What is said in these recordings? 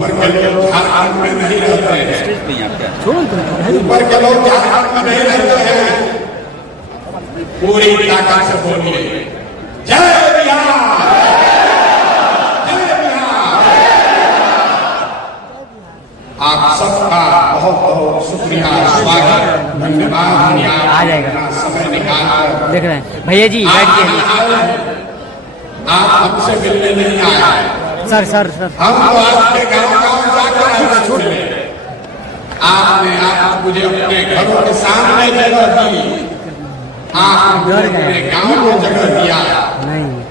ऊपर के लोग झारखंड में नहीं रहते हैं, ऊपर के लोग झारखंड में नहीं रहते हैं। पूरी ताकत से बोलिए जय बिहार, जय बिहार। आप सबका बहुत बहुत शुक्रिया, स्वागत, धन्यवाद। आ जाएगा, समय निकाल देख रहे हैं भैया जी, बैठ आप हमसे मिलने नहीं आए। सर सर सर हम तो आपके गाँव जाकर छोड़ आपने आप मुझे अपने घरों के सामने जगह दी, आप अपने गाँव में जगह दिया,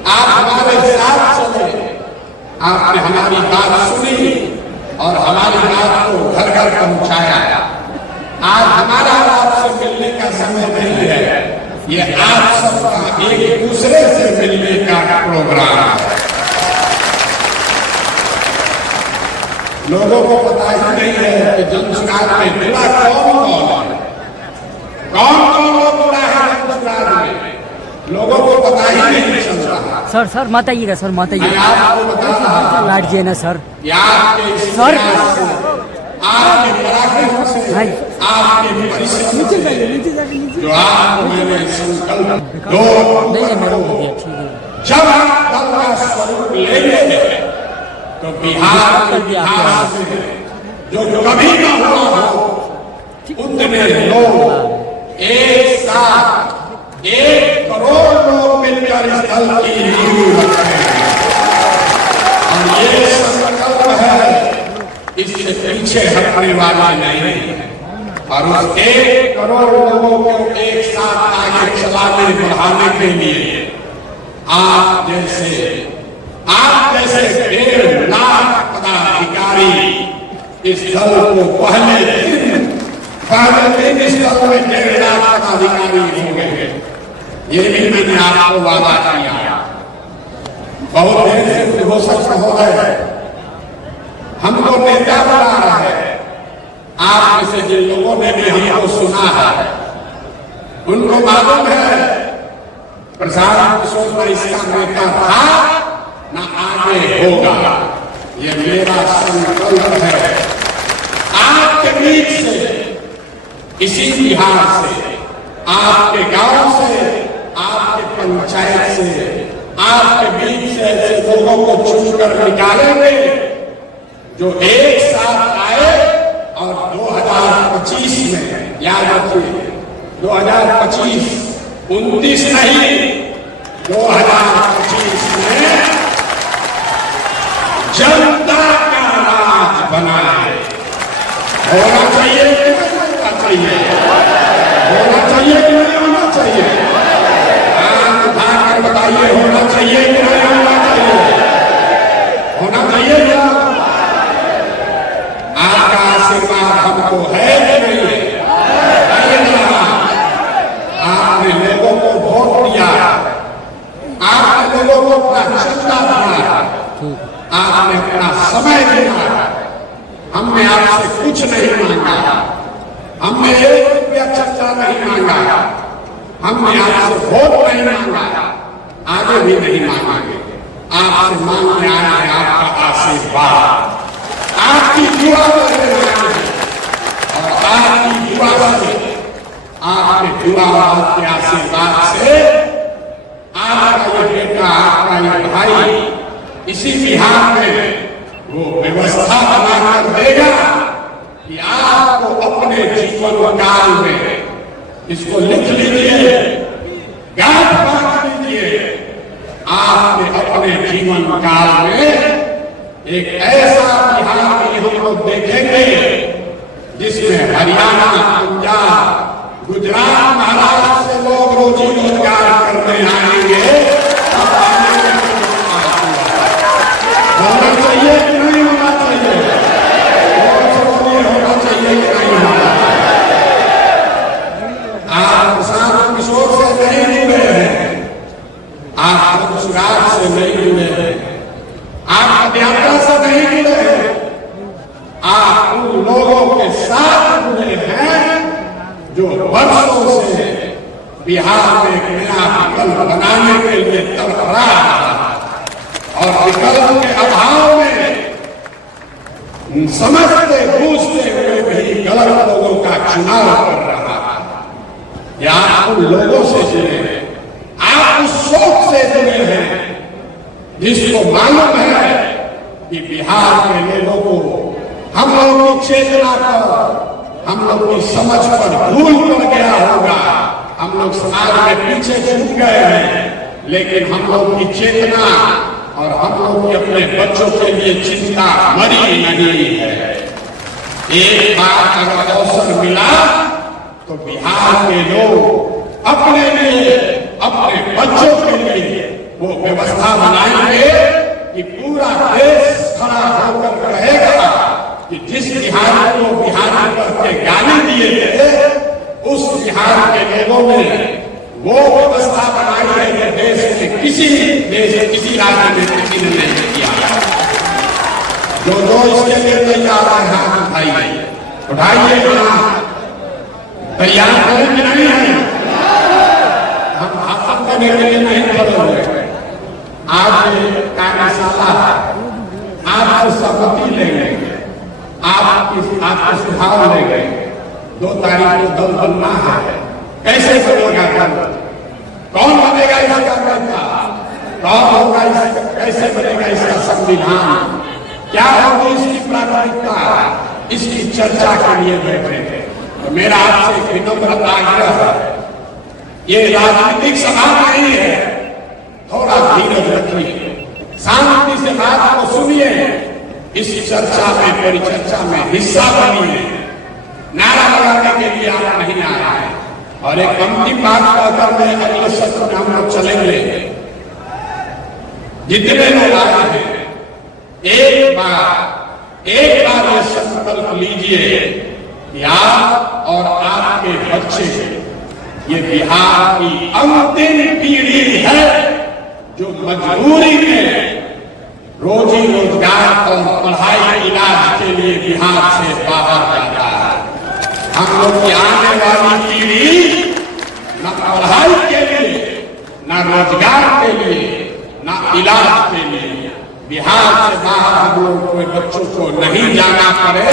आप हमारे साथ चले, आपने हमारी बात सुनी और हमारी बात को घर घर पहुंचाया। आज हमारा आपसे मिलने का समय नहीं है, ये आप सबका एक दूसरे से मिलने का प्रोग्राम है। लोगों को पता ही नहीं है कि जनसुराज में जुड़ा कौन लोग जुड़ा है जनसुराज में, लोगों को पता ही नहीं चल रहा। सर सर मत आइएगा, सर मत आइएगा, आपको बता रहा लाइट जी ना सर, सर आपके पराक्रम से, आपके परिश्रम से, जो आपको मैंने संकल्प दो, जब आप धर्म का स्वरूप लेंगे तो बिहार से जो कभी न हुआ हो उतने लोग एक साथ 1 करोड़ लोग मिलकर इस दल की नींव रखेंगे। और ये संकल्प है, इससे पीछे हटने वाला नहीं। और उस 1 करोड़ लोगों को एक साथ आगे चलाने बढ़ाने के लिए आप जैसे 1.5 लाख पदाधिकारी इस दल को पहले दिन इस दल में 1.5 लाख पदाधिकारी होंगे। ये भी मैंने आपको वादा किया। बहुत देर से घोषणा हो गए, हमको नेता बना रहा है। आप में से जिन लोगों ने भी हमको सुना है उनको मालूम है प्रसाद किशोर भाई इसका नेता था ना आगे होगा। ये मेरा संकल्प है। आपके बीच से, इसी बिहार से, आपके गांव से, आपके पंचायत से, आपके बीच से ऐसे लोगों को चुनकर निकालेंगे जो एक साथ आए और 2025 में, याद रखिए 2025, 29 नहीं, 2025 में जनता का राज बनाए। होना चाहिए कि नहीं होना चाहिए? होना चाहिए कि नहीं होना चाहिए? हाथ उठाकर बताइए, होना चाहिए कि नहीं होना चाहिए? होना चाहिए क्या? आपका आशीर्वाद हमको है कि नहीं है? आपने लोगों को वोट दिया, आपने लोगों को अपना चंदा दिया, आपने अपना समय दिया। हमने आपसे कुछ नहीं मांगा, हमने 1 रुपया चर्चा नहीं मांगा, हमने आपसे वोट नहीं मांगा, आगे भी नहीं मांगेंगे। आपसे मांगने आए हैं आपका आशीर्वाद, आपकी दुआ और आपकी दुआ से, आपके दुआ के आशीर्वाद से आपका ये बेटा, आपका ये भाई इसी बिहार में वो व्यवस्था बनाकर देगा कि आपको अपने जीवन काल में, इसको लिख लीजिए, गांठ बांध लीजिए, आपने अपने जीवन काल में एक ऐसा बिहार हम लोग देखेंगे जिसमें हरियाणा, पंजाब, गुजरात, महाराष्ट्र से लोग रोजी रोजगार करने आएंगे। होना चाहिए कि नहीं होना चाहिए? होना चाहिए कि नहीं होना? आप प्रसाद किशोर से नहीं जुड़े हैं, आप जनसुराज से नहीं जुड़े हैं, आप यात्रा से नहीं जुड़े हैं, आप उन लोगों के साथ जुड़े हैं जो वर्षों से बिहार में एक नया विकल्प बनाने के लिए तड़प रहा था और विकल्प के अभाव में समझते बूझते हुए भी गलत लोगों का चुनाव कर रहा है। या आप उन लोगों से जुड़े हैं, आप उस शौक से जुड़े हैं जिसको मालूम है कि बिहार के लोगों को हम लोगों की चेतना पर, हम लोग की समझ पर धूल पड़ गया होगा। हम लोग समाज में पीछे छूट गए हैं, लेकिन हम लोग की चेतना और हम लोग की अपने बच्चों के लिए चिंता मरी नहीं है। एक बार अगर अवसर मिला तो बिहार के लोग अपने लिए, अपने बच्चों के लिए वो व्यवस्था बनाएंगे कि पूरा देश खड़ा होकर कहेगा कि जिस बिहार को बिहारी कह के गाली दिए थे, उस बिहार के लोगों ने वो व्यवस्था बनाई है कि देश में किसी राज्य में किसी ने नहीं किया। जो इसके लिए तैयार है हाथ उठाइए, उठाइए हाथ। तैयार है कि नहीं है? हम भाषण देने के लिए नहीं खड़े हुए। आज कार्यशाला, आप सहमति लेंगे, आपके सुझाव लेंगे। 2 तारीख को दल बनना है। कैसे बनेगा दल? कौन बनेगा इसका नेता? कौन होगा इसका? कैसे बनेगा इसका संविधान? क्या होगी इसकी प्राथमिकता? इसकी चर्चा के लिए बैठे हैं। तो मेरा आपसे विनम्र आग्रह है, ये राजनीतिक सभा नहीं है, थोड़ा धीरज रखिए, शांति से बात को सुनिए, इस चर्चा में, परिचर्चा में हिस्सा बनिए। नारा लगाने के लिए आप नहीं आ रहे हैं। और एक अंतिम बात कहकर मैं अगले सत्र में हम लोग चलेंगे। जितने लोग आए हैं, एक बार ये संकल्प लीजिए कि आप और आपके बच्चे ये बिहार की अंतिम पीढ़ी है जो मजबूरी में रोजी रोजगार और पढ़ाई इलाज के लिए बिहार से बाहर जाता है। हम लोग की आने वाली पीढ़ी न पढ़ाई के लिए, न रोजगार के लिए, न इलाज के लिए बिहार से बाहर हम लोग को बच्चों को नहीं जाना पड़े,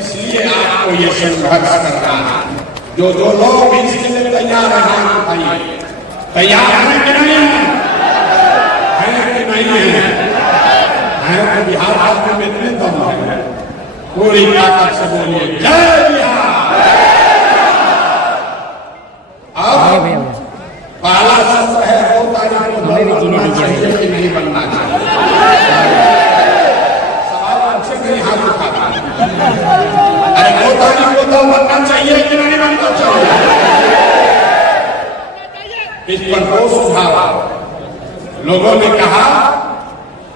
इसलिए आपको ये संघर्ष करना है। जो लोग इसके लिए तैयार है, तैयार है कि नहीं है? कि नहीं है तो बिहार राज्य में इतने दम है, पूरी ताकत से बोलिए जय बिहार। अब पहला सत्र है, 2 तारीख को बनना चाहिए कि नहीं बनना चाहिए? सवाल अच्छे नहीं हाथ उठाता। अरे 2 तारीख को तो बनना चाहिए कि नहीं बनना चाहिए? इस पर 2 सुझाव लोगों ने कहा,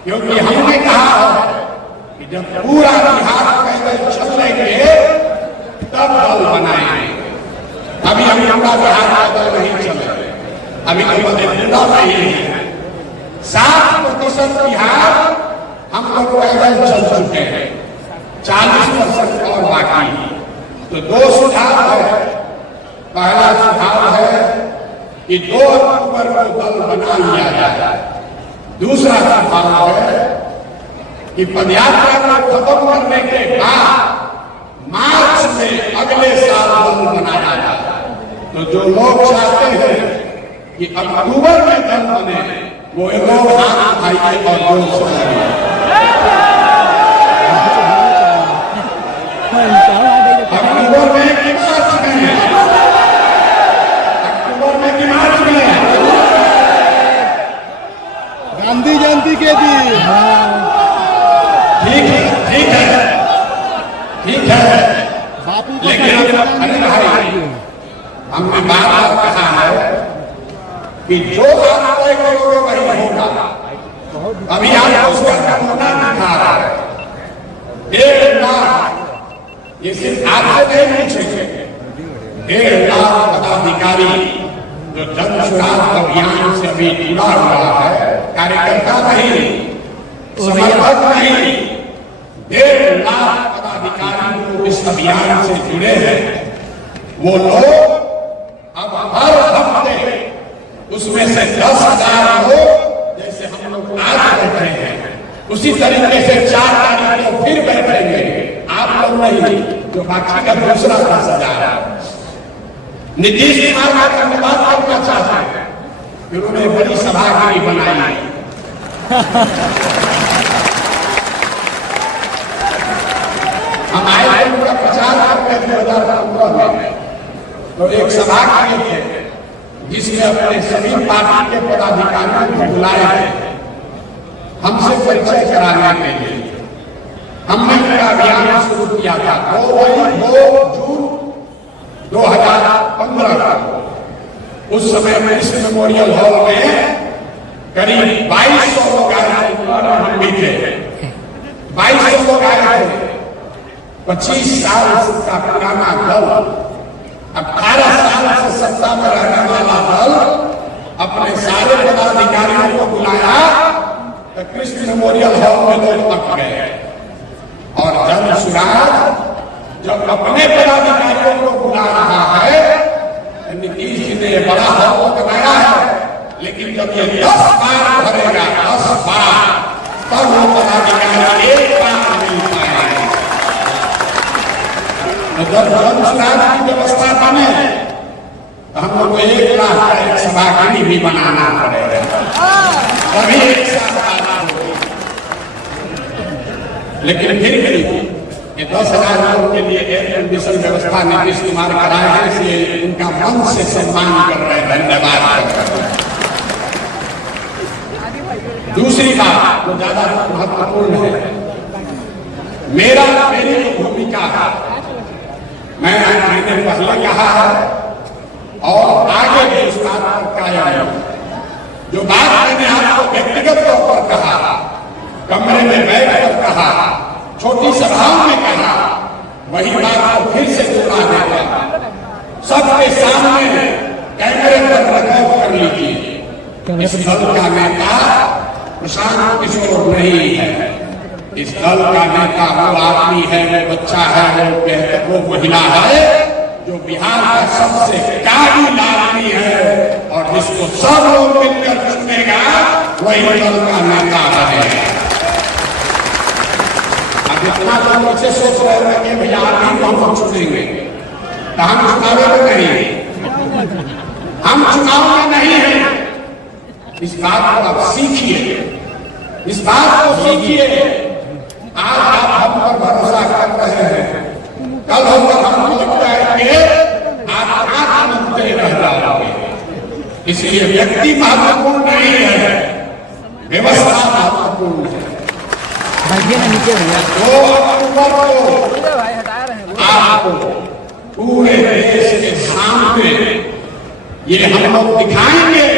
क्योंकि हमने कहा कि जब पूरा बिहार पैदल चल लेंगे तब दल बनाएंगे। अभी हम पूरा बिहार पैदल नहीं चले, अभी तो मधेपुरा नहीं है। 7% बिहार हम लोग पैदल चल चुके हैं, 40% और बाकी है। तो 2 सुझाव है। पहला सुझाव है कि 2 अक्टूबर को दल बना लिया जाए। दूसरा सुझाव है कि पदयात्रा को खत्म करने के बाद मार्च में अगले साल दल बनाया जाए। तो जो लोग चाहते हैं कि अक्टूबर में दल बने, वो लोग हाथ उठाइए और जोर से अक्टूबर में कि मार्च में? अक्टूबर में कि मार्च में? गांधी जयंती के दिन। ठीक है, ठीक है, ठीक है। बापू को लेकिन अरे भाई, हमने बार बार कहा है कि जो आप तय करोगे वही होगा। अभी आप उसका नमूना दिखा रहा है। 1.5 लाख, ये सिर्फ आपसे नहीं पूछेंगे, 1.5 लाख पदाधिकारी जो जन सुराग अभियान से भी जुड़ा हुआ है, कार्यकर्ता नहीं, समर्थक नहीं, 1.5 लाख पदाधिकारी जो इस अभियान से जुड़े हैं, वो लोग अब हर हफ्ते उसमें से 10,000 लोग, जैसे हम लोग आज बैठे हैं, उसी तरीके से 4 तारीख को फिर बैठेंगे। आप लोग नहीं, जो बाकी का दूसरा का सजा है। नीतीश कुमार का धन्यवाद करना चाहता है कि उन्होंने बड़ी सभा की बनाई। हम आए थे उनका प्रचार करते 2015 में, तो एक सभा किए थे जिसमें अपने सभी पार्टी के पदाधिकारियों को बुलाए थे हमसे परिचय कराने के लिए। हमने उनका अभियान शुरू किया था 2 जून 2015 को। उस समय कृष्ण मेमोरियल हॉल में करीब 2200 लोग आए थे, हम भी थे। 2200 लोग आए थे। 25 साल का पुराना दल, 18 साल से सत्ता में रहने वाला दल अपने सारे पदाधिकारियों को बुलाया तो कृष्ण मेमोरियल हॉल में लोग अट गए। और जन सुराज जब अपने पदाधिकारियों को बुला रहा है, नीतीश जी ने बड़ा हॉल बनाया है, लेकिन जब ये 10 बार भरेगा, 10 बार, तब वो पदाधिकारी एक बार नहीं पाएंगे। जब जन सुराज की व्यवस्था बने तो हम लोग को 1 लाख का एक सभागिनी भी बनाना पड़ेगा, तभी एक साथ बात होगी। लेकिन फिर भी ये 10,000 लोगों के लिए एयर कंडीशन व्यवस्था नीतीश कुमार कराए हैं, इसलिए उनका मन से सम्मान कर रहे हैं, धन्यवाद। दूसरी बात जो ज्यादा महत्वपूर्ण है, मेरी जो भूमिका है, मैंने पहले कहा है और आगे भी उस बात पर कायम है। जो बात मैंने आपको व्यक्तिगत तौर पर कहा, कमरे में बैठकर कहा, छोटी सभाओं में कहा, वही बात को फिर से दोहरा देगा। सबके सामने कैमरे पर रिकॉर्ड कर लीजिए। इस दल का नेता प्रशांत किशोर नहीं है। इस दल का नेता वो आदमी है, वो बच्चा है, वो महिला है जो बिहार का सबसे काबिल आदमी है और जिसको सब लोग मिलकर चुनेगा, वही दल का नेता रहेगा। अब इतना तो मुझसे सोच रहे हैं कि भैया आदमी को हम चुनेंगे, तो हम चुनाव में नहीं, हम चुनाव में नहीं है। इस बात को आप सीखिए, इस बात को सीखिए। आज आप हम पर भरोसा कर रहे हैं, कल हम लगता है कि आप आत्महत्या रह जाओगे। इसलिए व्यक्ति महत्वपूर्ण नहीं है, व्यवस्था महत्वपूर्ण है। 2 अक्टूबर को आपको पूरे देश के सामने ये हम लोग दिखाएंगे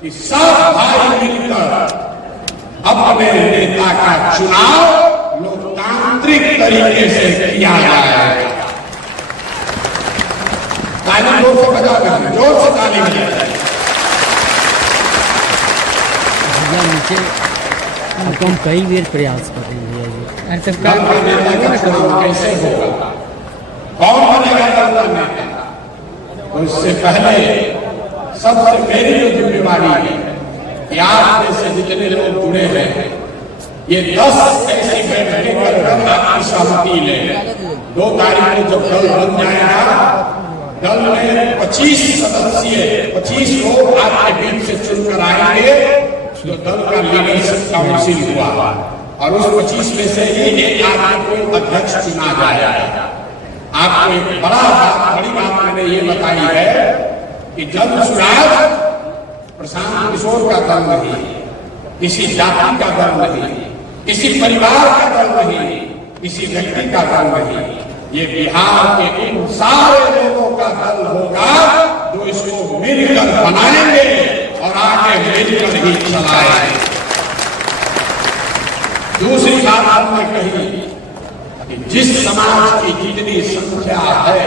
कि सब भाई मिलकर अपने नेता का चुनाव लोकतांत्रिक तरीके से किया जाएगा। ताली जोर से बजा दें, जोर से ताली बजाएं। नीचे हम कई बार प्रयास कर रहे हैं। दल का नेता का चुनाव कैसे होगा, कौन बनेगा दल का नेता, तो इससे पहले सबसे मेरी जो जिम्मेवारी है कि आप में से जितने लोग जुड़े हैं, ये 10 ऐसी बैठकें कर आपकी सहमति ले। 2 तारीख को जब दल बन जाएगा, दल में 25 सदस्य, 25 लोग आपके बीच से चुनकर आएंगे, जो दल का लीडरशिप काउंसिल हुआ, और उस 25 में से ही एक आदमी को अध्यक्ष चुना जाएगा। आपको एक बड़ी बात मैंने ये बताई है कि जन सुराज प्रशांत किशोर का दल नहीं, किसी जाति का दल नहीं, किसी परिवार का दल नहीं, किसी व्यक्ति का दल नहीं। ये बिहार के उन सारे लोगों का दल होगा जो इसको मिलकर बनाएंगे और आगे मिलकर ही चलाएंगे। दूसरी बात आपने कही कि जिस समाज की जितनी संख्या है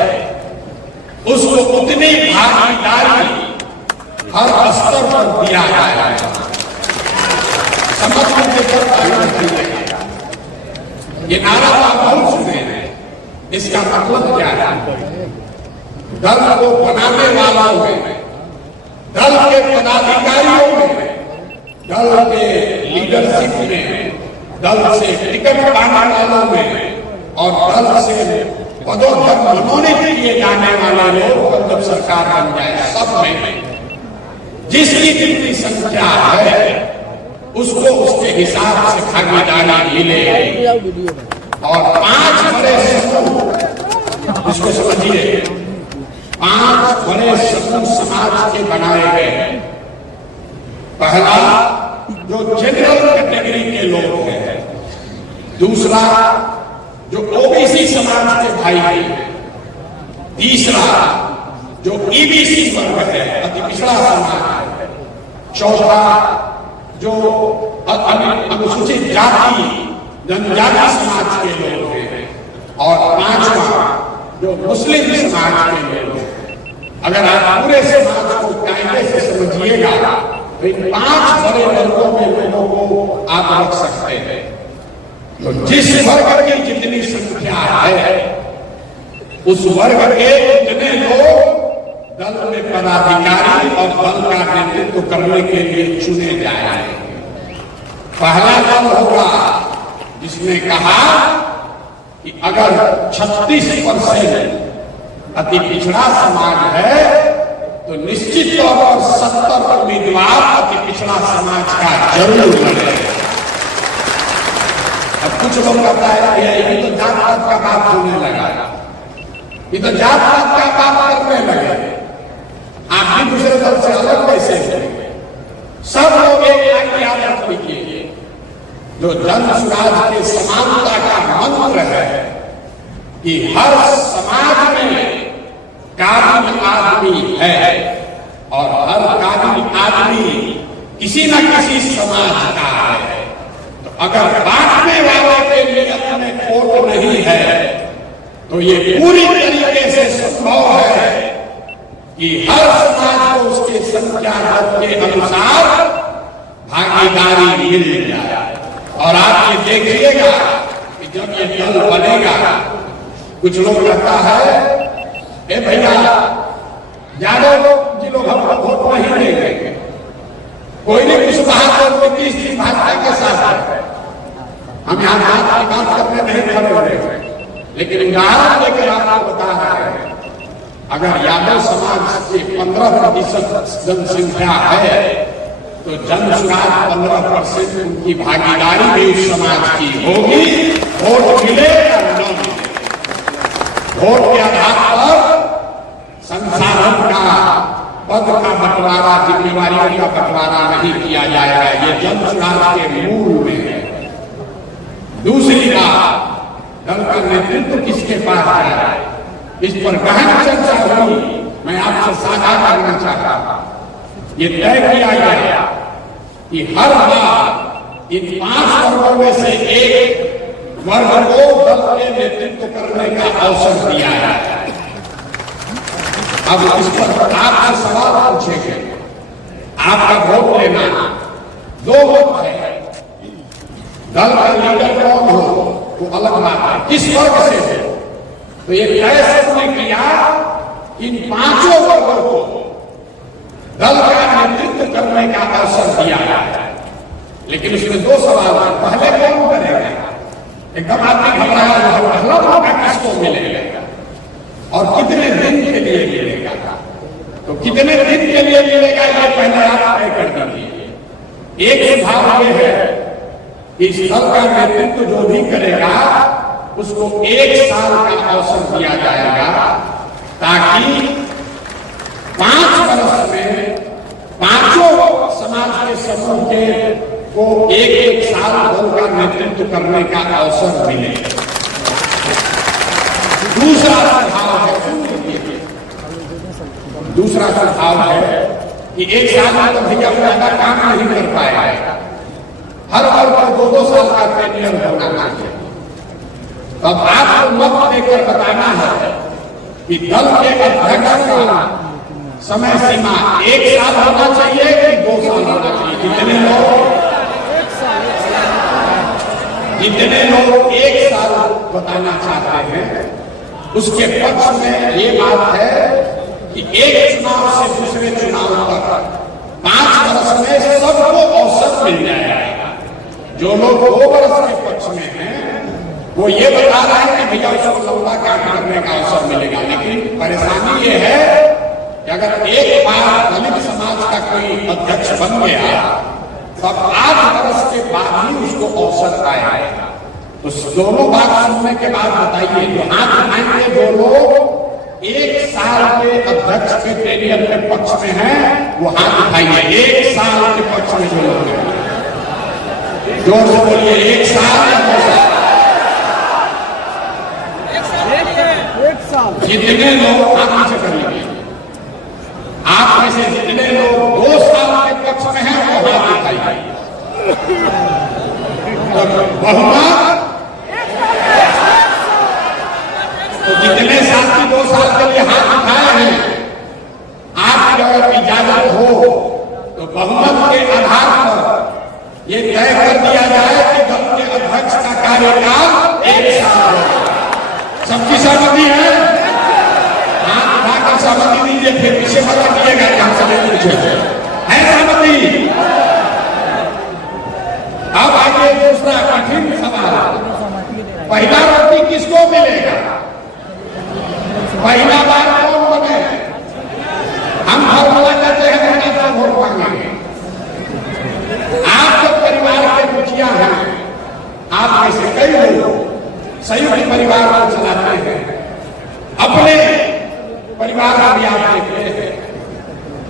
उसको उतनी भागीदारी हर स्तर पर दिया जाएगा। समर्थन देकर ये नारा आप बहुत सुने हैं, इसका मतलब क्या है? दल को बनाने वालों में, दल के पदाधिकारियों में, दल के लीडरशिप में, दल से टिकट पाने वालों में और दल से पदोन्नत मनोनीत किए जाने वाले लोग जब सरकार बन जाए सब में जिसकी जितनी संख्या है उसको उसके हिसाब से भागीदारी मिले और 5 बड़े समूह इसको समझिए 5 बड़े समूह समाज के बनाए गए हैं। पहला जो जनरल कैटेगरी के लोग हैं, दूसरा जो ओबीसी समाज के भाई हैं, तीसरा जो ईबीसी वर्ग है अति पिछड़ा समाज है, चौथा जो अनुसूचित जाति जनजाति समाज के लोग हैं और 5वां जो मुस्लिम समाज के लोग हैं। अगर आप पूरे समाज को कायदे से समझिएगा तो इन 5 बड़े वर्गों में लोगों को आप रख सकते हैं। तो जिस वर्ग की जितनी संख्या है उस वर्ग के जितने लोग दल में पदाधिकारी और दल का नेतृत्व करने के लिए चुने जाएंगे। पहला दल होगा जिसने कहा कि अगर 36% अति पिछड़ा समाज है तो निश्चित तौर पर 70 उम्मीदवार अति पिछड़ा समाज का जरूर लड़े। अब कुछ लोग कहता है ये तो जात पात का बात होने लगा, ये तो जात पात का बात करने लगे, आप भी दूसरे दल से अलग कैसे होंगे? सब लोग एक याद रख लीजिए, जो जन स्वराज के समानता का मंत्र है कि हर समाज में काबिल आदमी है और हर काबिल आदमी किसी न किसी समाज का है। तो अगर बांटने वाले के लिए में खोट नहीं है तो ये पूरी तरीके से संभव है कि हर समाज को उसके संख्या के अनुसार भागीदारी मिल जाए। और आप ये देखिएगा कि जब ये दल बनेगा कुछ लोग कहता है ए भैया ज्यादा लोग जी लोग हम वोट नहीं देंगे, कोई नहीं कुछ बात तो 30 दिन भाजपा के साथ है, हम यहाँ बात करने नहीं खड़े हो रहे। लेकिन उदाहरण लेकर आपको बता रहे हैं अगर यादव समाज की 15% जनसंख्या है तो जन स्वराज 15% उनकी भागीदारी भी उस समाज की होगी। वोट मिले या न मिले, वोट के आधार पर संसाधन का पद का बंटवारा जिम्मेवारियों का बंटवारा नहीं किया जाएगा। ये जन स्वराज के मूल में है। दूसरी बात, दल का नेतृत्व किसके पास है इस पर गहन चर्चा हुई, मैं आपसे साझा करना चाहता हूं। ये तय किया गया कि हर बार इन 5 वर्गों में से एक वर्ग को दल के नेतृत्व करने का अवसर दिया जाए। अब इस पर आपसे सवाल पूछेंगे, आपका वोट लेना 2 वोट है, दल का लीडर कौन हो वो अलग बात है, किस वर्ग से है तो ये तय सबने किया इन 5 वर्गों को दल का नेतृत्व करने का अवसर दिया है। लेकिन उसमें 2 सवाल है, पहले कौन करेगा? एकदम आदमी घबराया किसको मिलेगा और कितने दिन के लिए मिलेगा? तो कितने दिन के लिए मिलेगा ये पहले आप तय कर दीजिए। एक सुझाव ये है कि इस दल का नेतृत्व जो भी करेगा उसको 1 साल का अवसर दिया जाएगा ताकि 5 वर्ष में 5 समाज के समूह के को 1 साल दल का नेतृत्व करने का अवसर मिले। दूसरा सुझाव है कि 1 साल में तो भैया ज्यादा काम नहीं कर पाएगा, हर वर्ग को 2-2 साल का टेन्योर होना चाहिए। तब आपको मत देकर बताना है कि दल के अध्यक्ष का समय सीमा 1 साल होना चाहिए कि 2 साल होना चाहिए। जितने लोग 1 साल बताना चाहते हैं उसके पक्ष में ये बात है कि एक चुनाव से दूसरे चुनाव तक 5 वर्ष में सबको अवसर मिल जाएगा। जो लोग 2 वर्ष के पक्ष में हैं वो ये बता रहा है कि भैया उसको लंबा काम करने का अवसर मिलेगा, लेकिन परेशानी ये है कि अगर एक बार दलित समाज का कोई अध्यक्ष बन गया तब 8 वर्ष के बाद ही उसको अवसर आएगा। तो दोनों बात सुनने के बाद बताइए, जो हाथ उठाएंगे जो लोग 1 साल के अध्यक्ष के टेनियर के पक्ष में हैं वो हाथ उठाइए। 1 साल के पक्ष में जो लोग हैं, जोर से बोलिए, 1 साल या 2 साल? जितने लोग हाथ नीचे कर लीजिए, आप में से जितने लोग 2 साल के पक्ष में हैं वो हाथ उठाइए। बहुमत तो जितने साथी 2 साल के लिए हाथ उठाए हैं, आपकी अगर इजाजत हो तो बहुमत के आधार पर ये तय कर दिया जाए कि दल के अध्यक्ष का कार्यकाल 1 साल हो। सबकी सहमति है? हाथ उठाकर सहमति दीजिए, फिर पीछे मत दिएगा कि हम सब पूछे है सहमति। अब आगे दूसरा कठिन सवाल, पहला रोटी किसको मिलेगा? पहला बार कौन बने? हम फॉर्मूला करते हैं तो आप वोट मांगेंगे। आप जब परिवार के मुखिया हैं, आप में से कई लोग संयुक्त परिवार को चलाते हैं, अपने परिवार का भी आप देखते हैं,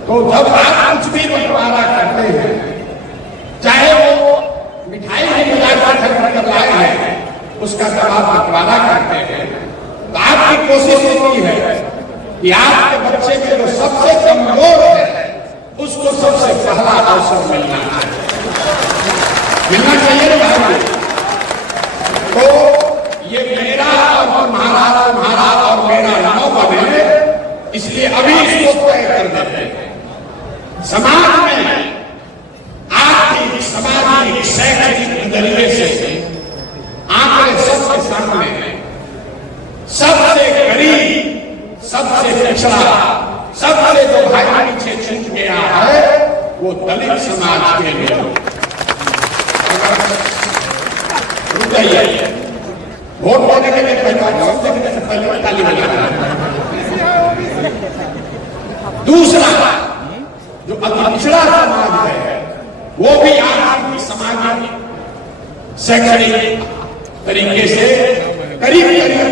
तो जब आप कुछ भी बंटवारा करते हैं, चाहे वो मिठाई की बजाय खरीद कर लाए हैं, उसका जब आप बंटवारा करते हैं तो आपकी कोशिश होती है कि आपके बच्चे के जो सबसे कमजोर है उसको सबसे पहला अवसर मिलना चाहिए भाई। तो ये मेरा और तुम्हारा और मेरा न बने, इसलिए अभी इसको तय कर देते हैं। समाज में आर्थिक, सामाजिक, शैक्षणिक नजरिए से आंकड़े सबके सामने हैं। सबसे गरीब, सबसे पिछड़ा, सबसे जो भाई पीछे छूट गया है वो दलित समाज के लोग। रुक जाइए, वोट देने के लिए पहले ताली बजाना। दूसरा, जो पिछड़ा समाज है वो भी आर्थिक, सामाजिक, शैक्षणिक तरीके से करीब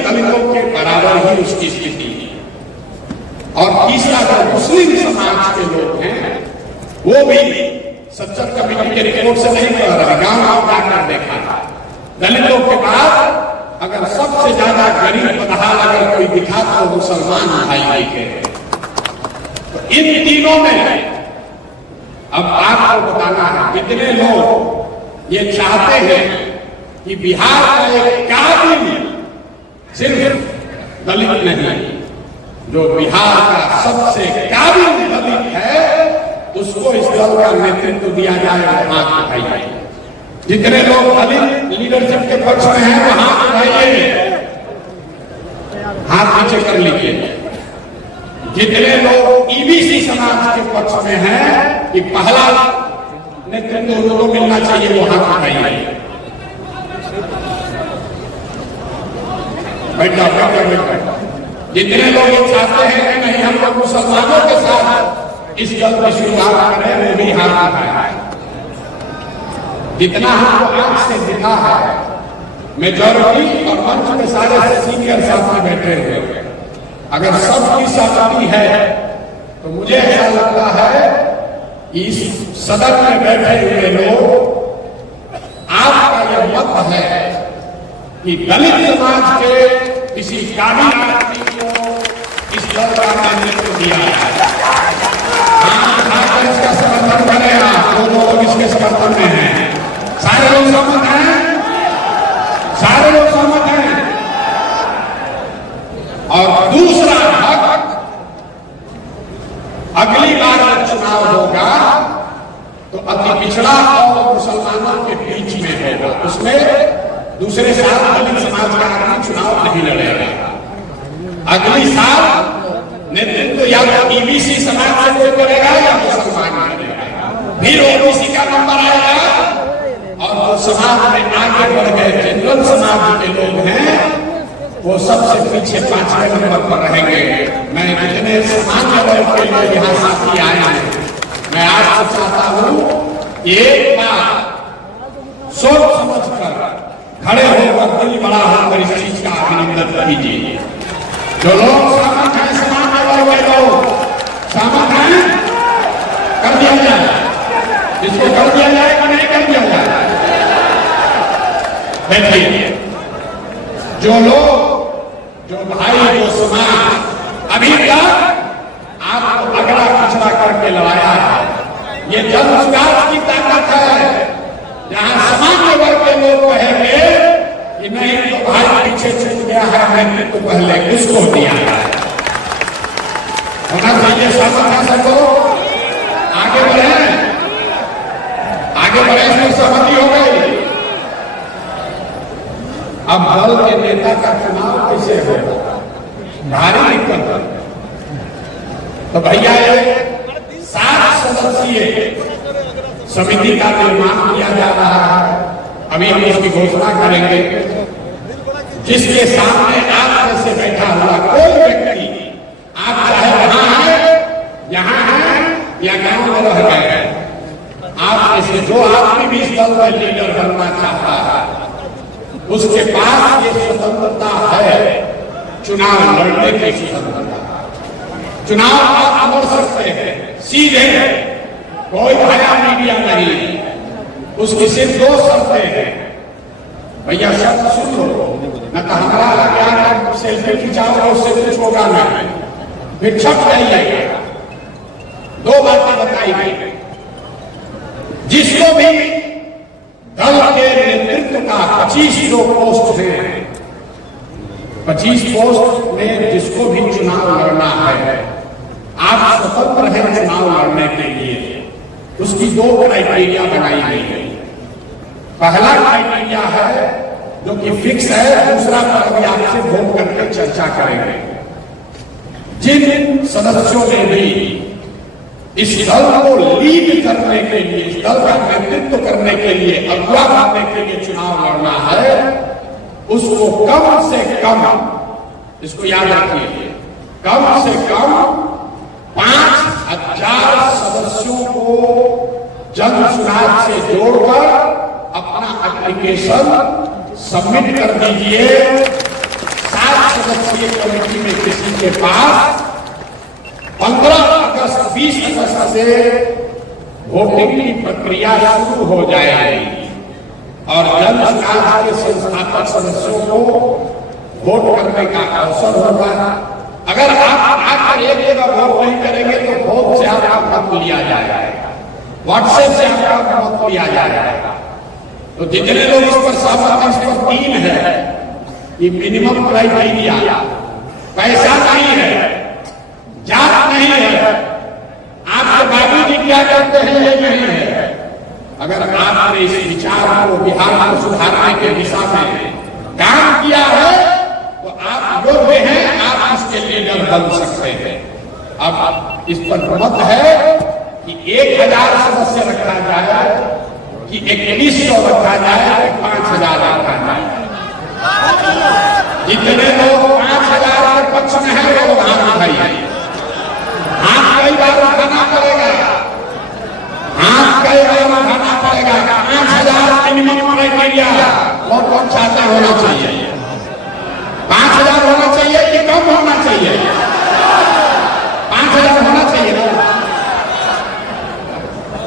दलितों के बराबर ही उसकी स्थिति है। और तीसरा, जो मुस्लिम समाज के लोग हैं वो भी सच्चर कमेटी के रिपोर्ट से नहीं कह रहा, गांव जाकर देखा, दलितों के बाद अगर सबसे ज्यादा गरीब बदहाल अगर कोई दिखा तो मुसलमान भाई के। तो इन तीनों में अब आपको बताना है, कितने लोग ये चाहते हैं कि बिहार का एक काबिल सिर्फ दलित नहीं, जो बिहार का सबसे काबिल दलित है उसको इस दल का नेतृत्व दिया जाए। हाथ उठाइए, जितने लोग दलित लीडरशिप के पक्ष में हैं वो हाथ उठाइए, हाथ नीचे कर लीजिए। जितने लोग ईबीसी समाज के पक्ष में हैं कि पहला नेतृत्व उनको मिलना चाहिए वो हाथ उठाइए। जितने लोग ये चाहते हैं कि नहीं हम लोग मुसलमानों के साथ इस दल की शुरुआत करें वो भी हाथ उठाए। जितना हमको आंख से दिखा है, मेजॉरिटी और मंच में सारे सीनियर साथ में बैठे हुए, अगर सबकी सहमति है तो मुझे ऐसा लगता है कि इस सदन में बैठे हुए लोग, आपका यह मत है कि दलित समाज के किसी काबिल आदमी को इस दल का नेतृत्व दिया जाए। इसका समर्थन करेगा, दोनों लोग इसके समर्थन में हैं। सारे लोग सहमत हैं, सारे लोग सहमत हैं। और दूसरा हक, अगली बार जब चुनाव होगा तो अति पिछड़ा और मुसलमानों के बीच में होगा, उसमें दूसरे साल दलित समाज का आदमी चुनाव नहीं लड़ेगा। अगली साल नेतृत्व या तो ईबीसी समाज से कोई करेगा या मुसलमान करेगा, फिर ओबीसी का नंबर आएगा और वो समाज में आगे बढ़ गए जनरल समाज समाज के लोग हैं वो सबसे पीछे 5वें नंबर पर रहेंगे। मैं जितने सामान्य वर्ग के लोग यहाँ साथी आए हैं, मैं आपसे चाहता हूँ एक बार सोच समझ कर खड़े होकर दिल बड़ा होकर इस चीज का अभिनंदन कीजिए। जो लोग सहमत हैं, सामान्य वर्ग के लोग सहमत हैं, कर दिया जाए। इसको कर दिया जाएगा, नहीं कर दिया जाए। देखिए, जो लोग, जो भाई, जो समाज अभी तक आपको अगड़ा पिछड़ा करके लड़ाया है, ये जनसुराज की ताकत है। जहां सामान्य वर्ग के लोग कहेंगे कि नहीं तो भाई पीछे छूट गया है, मैंने तो पहले किसको दिया है। होना चाहिए शासन का सबको आगे बढ़े, आगे बढ़े, इसमें सहमति हो गई। अब दल के नेता का चुनाव कैसे होगा, भारी दिक्कत। तो भैया ये 7 सदस्यीय समिति का निर्माण किया जा रहा है। अभी हम इसकी घोषणा करेंगे। जिसके सामने आप जैसे बैठा हुआ कोई व्यक्ति, आप चाहे वहां है, यहाँ है या गांव में रह गए, आप जैसे जो आदमी भी इस दल में लीडर बनना चाहता है, उसके पास ये स्वतंत्रता है, चुनाव लड़ने की स्वतंत्रता। चुनाव आप लड़ सकते हैं सीधे, कोई भया मीडिया नहीं। उसकी सिर्फ 2 शर्तें हैं। भैया शर्त सुन लो, न तो हमारा क्या सेल्फी खिंचाओ, उससे कुछ होगा नहीं, फिर छप जाइए। 2 बातें बताई गई। जिसको भी दल के नेतृत्व का 25 जो पोस्ट है, 25 पोस्ट में जिसको भी चुनाव लड़ना है, आप स्वतंत्र हैं चुनाव लड़ने के लिए। उसकी 2 क्राइटेरिया बनाई गई है। पहला क्राइटेरिया है जो कि फिक्स है, दूसरा पर भी आपसे वोट करके चर्चा करेंगे। जिन सदस्यों ने भी इस दल को लीड करने के लिए, इस दल का नेतृत्व करने के लिए, अगुवा करने के लिए चुनाव लड़ना है, उसको कम से कम, इसको याद रखिए, कम से कम 5000 सदस्यों को जनसुराज से जोड़कर अपना एप्लीकेशन सबमिट कर दीजिए। 7 सदस्यीय कमेटी में किसी के पास 15 अगस्त 20 अगस्त से वोटिंग की प्रक्रिया शुरू हो जाएगी और जनसुराज के संस्थापक सदस्यों को वोट करने का अवसर होगा। अगर आप आकर एक जगह वोट नहीं करेंगे तो वोट से आपका मत लिया जाएगा, व्हाट्सएप से आपका मत लिया जाएगा। तो जितने लोग इस पर सहमत हैं, इस पर 3 है कि मिनिमम क्राइटेरिया, पैसा नहीं है, जात नहीं है, आपके बाबूजी क्या करते हैं ये नहीं है। अगर आपने इस विचार को बिहार को सुधारने के दिशा में काम किया है तो आप योग्य हैं, आप इसके लीडर बन सकते हैं। अब इस पर मत है कि 1000 सदस्य रखा जाए कि 2100 रखा जाए, 5000 रखा जाए। जितने लोग 5000 के पक्ष में है वो हाथ उठाइए। हाथ कई बार उठाना पड़ेगा, हाथ कई बार उठाना पड़ेगा। 5000 मिनिमम क्राइटेरिया और कौन चाहते होना चाहिए? 5000 होना चाहिए कि कम होना चाहिए? 5000 होना चाहिए ना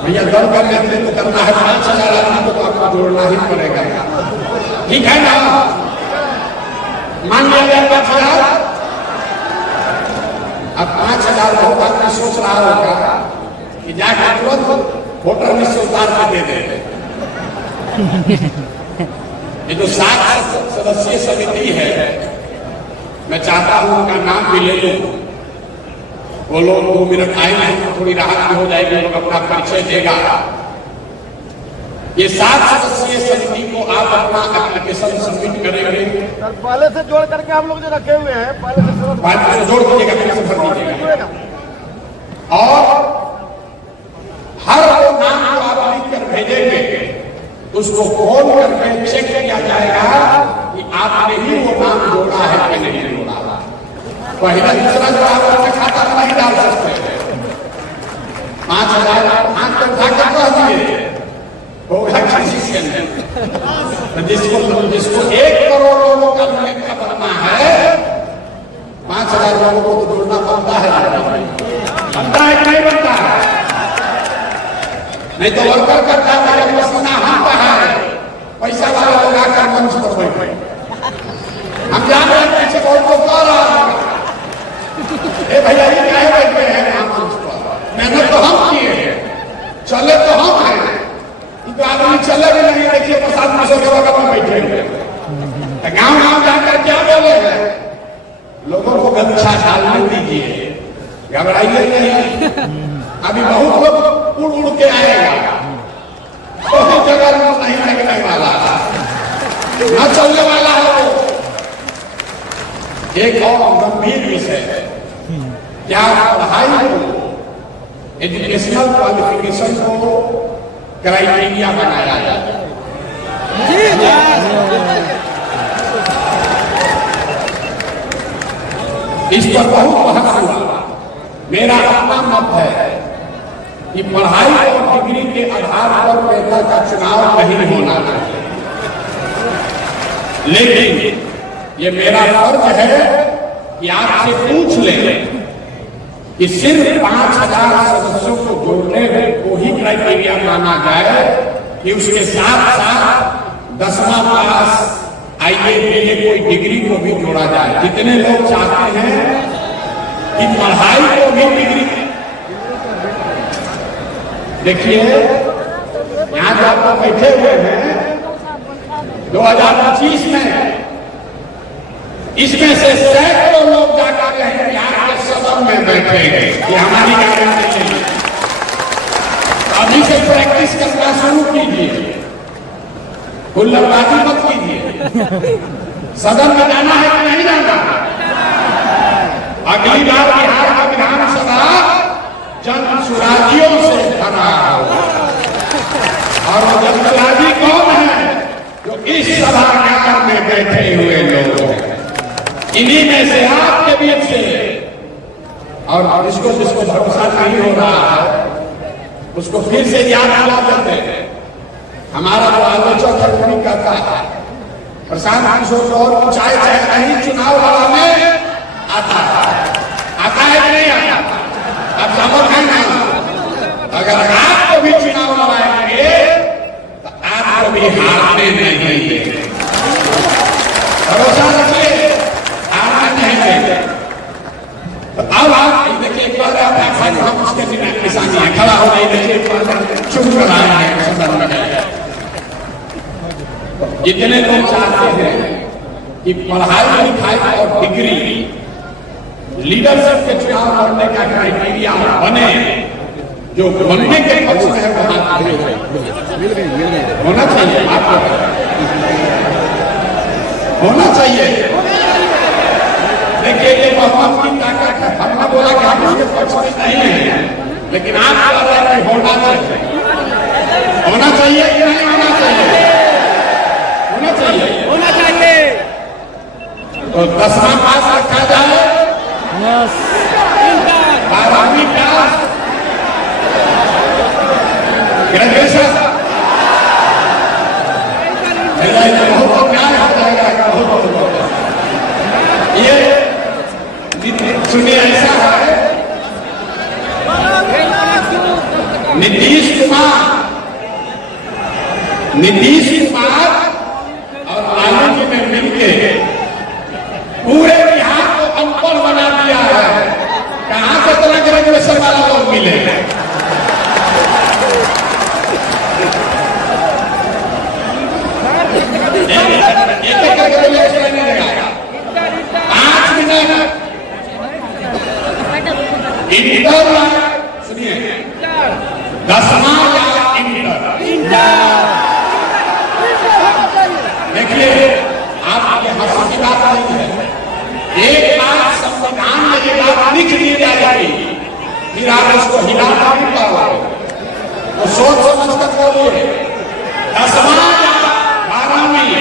भैया। दल का नेतृत्व करना है, 5000 आदमी को आपको जोड़ना ही पड़ेगा, ठीक है ना? मान लिया जाए 5000। अब 5000 बहुत आदमी सोच रहा होगा कि जाकर तुरंत वोटर लिस्ट से उतार के दे दे। ये जो 7 सदस्यीय समिति है, मैं चाहता हूं उनका नाम भी ले लूं। वो लोग 2 मिनट आएंगे तो थोड़ी राहत हो जाएगी, लोग अपना परिचय देगा। ये 7 सदस्यीय समिति को आप अपना एप्लीकेशन सबमिट करेंगे। पहले से जोड़ करके हम लोग जो रखे हुए हैं, पहले से जोड़ दीजिएगा, एप्लीकेशन भर दीजिएगा और हर वो नाम को आप लिख कर भेजेंगे, उसको खोल करके चेक किया जाएगा कि पहले दूसरा जो आप अपने खाता में नहीं डाल सकते, 5,000 हाथ पे उठा के कह दिए हो गया किसी के अंदर। जिसको 1 करोड़ लोगों का का बनना है, 5,000 लोगों को तो जोड़ना बनता है कि नहीं बनता है? नहीं तो वर्कर करता है, पसीना हाथता है, पैसा वाला लोग आकर मंच पर बैठे। हम जान रहे हैं पीछे बहुत लोग कह रहा है भैया ये क्या बैठे हैं यहाँ मंच पर, मेहनत तो हम किए हैं, चले तो हम हैं, तो आदमी चले भी नहीं। देखिए प्रसाद मिश्र के बगल में बैठे हैं, गाँव गाँव जाकर क्या बोले हैं, लोगों को गच्छा डालने दीजिए, घबराइए नहीं। अभी बहुत लोग उड़ उड़ के आएगा, बहुत जगह नहीं लगने वाला, न चलने वाला है वो। एक और गंभीर विषय है, क्या पढ़ाई को, एजुकेशनल क्वालिफिकेशन को क्राइटेरिया बनाया जाए। इस पर बहुत बहस हुआ। मेरा अपना मत है कि पढ़ाई और डिग्री के आधार पर नेता का चुनाव नहीं होना चाहिए, लेकिन ये मेरा फर्ज है कि आपसे पूछ लें कि सिर्फ 5,000 सदस्यों को जोड़ने में को ही क्राइटेरिया माना जाए कि उसके साथ साथ 10वां पास IAA कोई डिग्री को भी जोड़ा जाए। जितने लोग चाहते हैं कि पढ़ाई को भी डिग्री, देखिए यहाँ जो आप बैठे हुए हैं 2025 में, इसमें से सैकड़ों लोग जाकर रहे बिहार के सदन में बैठेंगे, ये हमारी गारंटी नहीं। अभी से प्रैक्टिस करना शुरू कीजिए, हुल्लड़बाजी मत कीजिए। सदन में जाना है कि नहीं जाना? अगली बार बिहार का विधानसभा जन सुराजियों से भरा होगा, और वो जनसुराजी कौन है? जो इस सभागार में बैठे हुए लोग हैं, इन्हीं में से आपके बीच से। और जिसको भरोसा नहीं हो रहा है उसको फिर से याद दिला देते हैं। हमारा जो आलोचक है वो नहीं कहता है, प्रशांत किशोर और ऊंचाई नहीं चुनाव लड़ाने आता है कि नहीं आता? अब समझ है ना, अगर आपको भी चुनाव लड़ाएंगे तो आपको भी हारने नहीं देंगे, भरोसा रखिए, हारने नहीं देंगे। तो अब आप देखिए, एक बार हम उसके निशानी है, खड़ा हो नहीं, देखिए चुप कर रहा है। जितने लोग चाहते हैं कि पढ़ाई लिखाई और डिग्री लीडरशिप के चुनाव लड़ने का क्राइटेरिया बने, जो बनने के पक्ष में है वहां होना चाहिए, आपको होना चाहिए। देखिए ये बहुमत की ताकत है, हमने बोला कि हम इसके पक्ष में नहीं है, लेकिन आप होना चाहिए, होना चाहिए कि नहीं होना चाहिए? होना चाहिए, होना चाहिए। तो 10वां पास रखा जाए, 12वीं पास, ग्रेजुएशन, बहुत न्याय हो जाएगा। ये सुनिए, ऐसा है, नीतीश कुमार और लालू जी ने मिलकर पूरे बिहार को अनपढ़ बना दिया है। कहां से इतना ग्रेजुएशन वाला लोग मिले? एक ग्रेजुएशन नहीं देगा, 5 मिनट इंटर, सुनिए 10वां या इंटर। देखिए आप ये हंसी की बात नहीं है, एक बार संविधान में ये बात लिख दी जाएगी, फिर आप उसको हिलाना नहीं पाओगे, तो सोच समझ कर बोलिए। 10वां या 12वीं?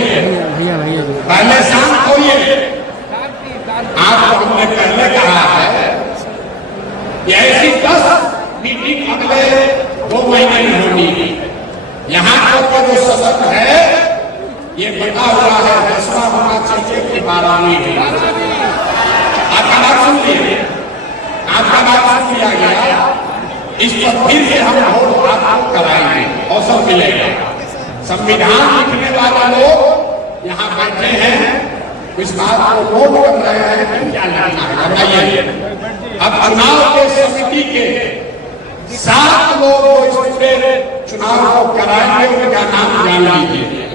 भैया भैया जी पहले शांत होइए। आपको हमने पहले कहा है कि ऐसी 10 मीटिंग अगले 2 महीने में होगी। यहाँ तक का जो सदन है ये बना हुआ है 10वां होना चाहिए कि 12वीं होना चाहिए। आपका बात सुन लीजिए, आपका बात सुन लिया गया। इस पर फिर से हम वोट आपको कराएंगे, अवसर मिलेगा। संविधान लिखने वाले लोग यहाँ बैठे हैं, इस बात को नोट कर रहे हैं कि क्या लिखना है। बताइए, अब चुनाव के समिति के 7 लोग इस पूरे चुनाव को कराएंगे, उनका नाम जान लीजिए।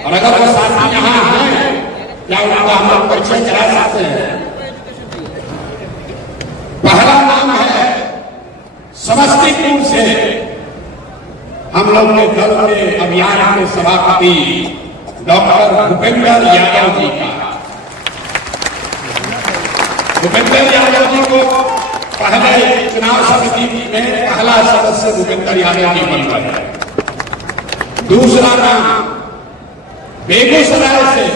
और अगर वो साथी यहाँ हैं, क्या उनका हम लोग परिचय करा सकते हैं? पहला नाम है समस्तीपुर से हम लोग के दल के अभियान के सभापति डॉक्टर भूपेंद्र यादव जी का। भूपेंद्र यादव जी को पहले चुनाव समिति में पहला सदस्य भूपेंद्र यादव जी बन गए। दूसरा नाम बेगूसराय से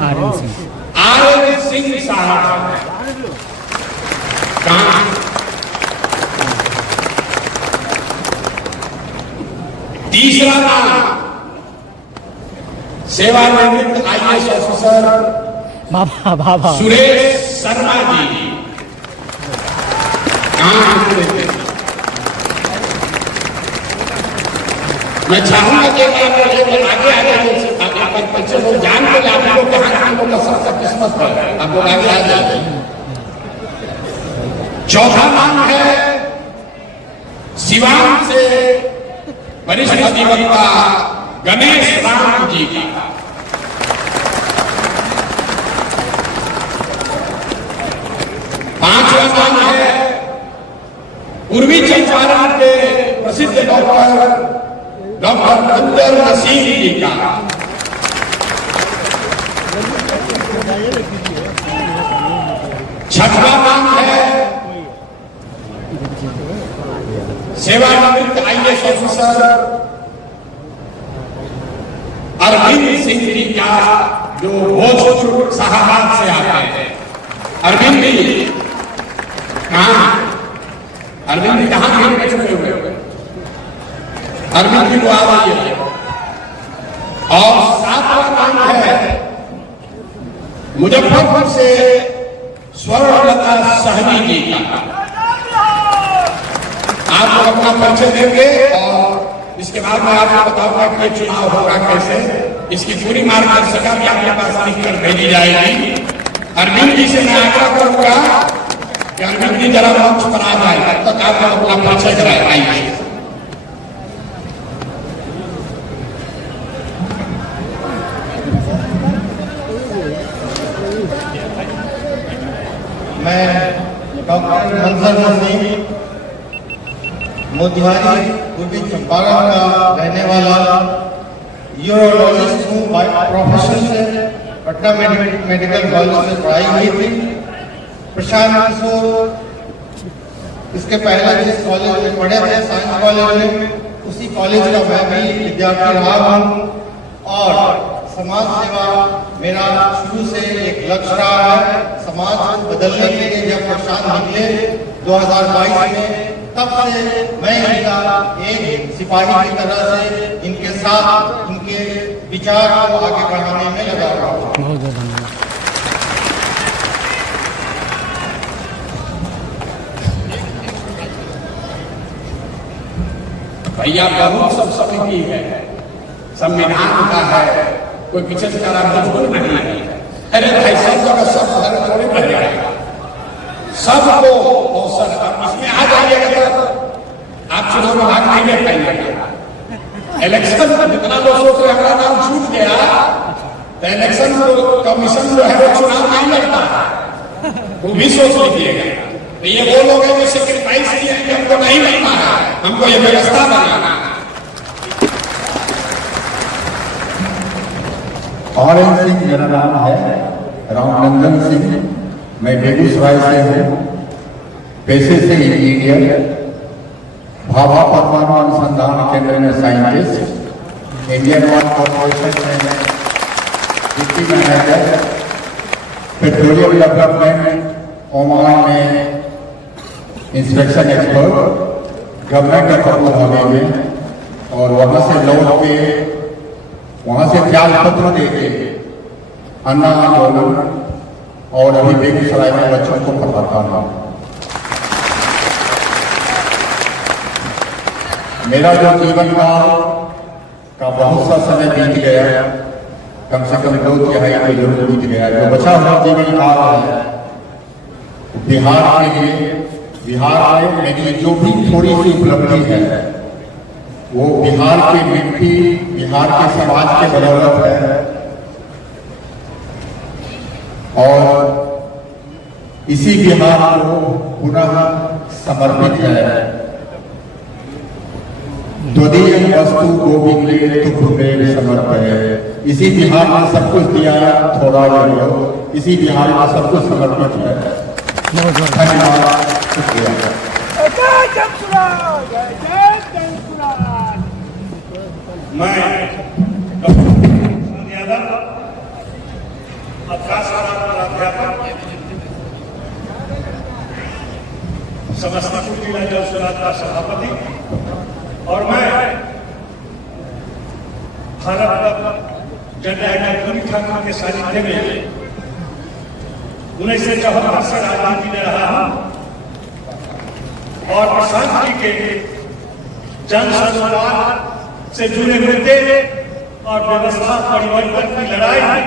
आर.एन. सिंह साहब। तीसरा नाम सेवानिवृत्त IAS ऑफिसर बाबा सुरेश शर्मा जी। मैं चाहूंगा कि आगे आगे बच्चे लोग जान के आप लोग कहाँ लोग का सबका किस्मत है, आप लोग आगे आ जाते हैं। चौथा नाम है सिवान से वरिष्ठ अधिवक्ता गणेश राम जी का। पांचवा नाम है पूर्वी चंपारण के प्रसिद्ध डॉक्टर अंदर नसीम जी का। छठवां नाम है सेवानिवृत्त IAS ऑफिसर अरविंद सिंह जी का, जो भोजपुर शाहबाद से आते हैं। अरविंद जी कहाँ? अरविंद जी कहाँ में छुपे हुए? अरविंद जी को आ रही है। और 7वां नाम है मुजफ्फरपुर से स्वर्णलता सहनी जी का। आप लोग अपना परिचय देंगे और इसके बाद मैं आपको बताऊंगा कि चुनाव होगा कैसे। इसकी पूरी मार्गदर्शिका भी आपके पास लिख कर भेजी जाएगी। अरविंद जी से मैं आग्रह करूंगा कि अरविंद जी जरा मंच पर आ जाए, तब तक आप लोग अपना परिचय कराइए। मैं डॉक्टर मंजर नसीम मोतिहारी पूर्वी चंपारण का रहने वाला यूरोलॉजिस्ट हूँ बाय प्रोफेशन से। पटना मेडिकल कॉलेज से पढ़ाई हुई थी। प्रशांत किशोर इसके पहले जिस कॉलेज में पढ़े थे, साइंस कॉलेज में, उसी कॉलेज का मैं भी विद्यार्थी रहा हूँ। और समाज सेवा मेरा शुरू से एक लक्ष्य रहा है। समाज को बदलने के लिए जब प्रशांत निकले 2022 में, तब से मैं इनका एक सिपाही की तरह से इनके साथ इनके विचार को आगे बढ़ाने में लगा रहा हूँ। बहुत बहुत धन्यवाद। भैया बहुत सब समिति है, संविधान का है, कोई पीछे से करा बिल्कुल नहीं है। अरे भाई सब जगह सब धर्म थोड़ी बन जाएगा, सबको अवसर। इसमें आ जाइएगा तो आप चुनाव में भाग नहीं ले पाएंगे। इलेक्शन में जितना लोग सोच रहे हमारा नाम छूट गया, तो इलेक्शन कमीशन जो है वो चुनाव नहीं लड़ता, वो भी सोच लीजिएगा। तो ये वो लोग हैं जो सेक्रीफाइस किए कि हमको नहीं लड़ना है, हमको ये व्यवस्था बनाना है। आर.एन. सिंह मेरा नाम है, रामनंदन सिंह। मैं बेगूसराय से हूँ, पेशे से इंजीनियर, भाभा परमाणु अनुसंधान केंद्र में साइंटिस्ट। इंडियन ऑयल कॉर्पोरेशन में deputy manager, petroleum development Oman में inspection expert, government of Abu Dhabi में, और वहां से लौट के वहां से त्याग पत्र दे के अन्ना आंदोलन और अभी बेगूसराय में बच्चों को पढ़ाता हूं। मेरा जो जीवन काल का बहुत सा समय बीत गया, कम से कम 2 तिहाई का जरूर बीत गया। जो बचा हुआ जीवन काल है बिहार के लिए, बिहार में मेरी जो भी थोड़ी सी उपलब्धि है वो बिहार की मिट्टी, बिहार के समाज के बदौलत है, और इसी बिहार को पुनः समर्पित है। द्वितीय वस्तु गोविंदे तुभ्यमेव समर्पये। इसी बिहार में सब कुछ दिया, थोड़ा लो, इसी बिहार में सब कुछ समर्पित है। धन्यवाद, शुक्रिया। मैं डॉक्टर यादव, अध्यापक, समस्तीपुर जिला जल सुराज का सभापति, और मैं भारत जननायक ठाकुर के सानिध्य में 1974 से राजनीति में रहा हूं और प्रशांत जी के जन संवाद से जुड़े मुद्दे और व्यवस्था परिवर्तन की लड़ाई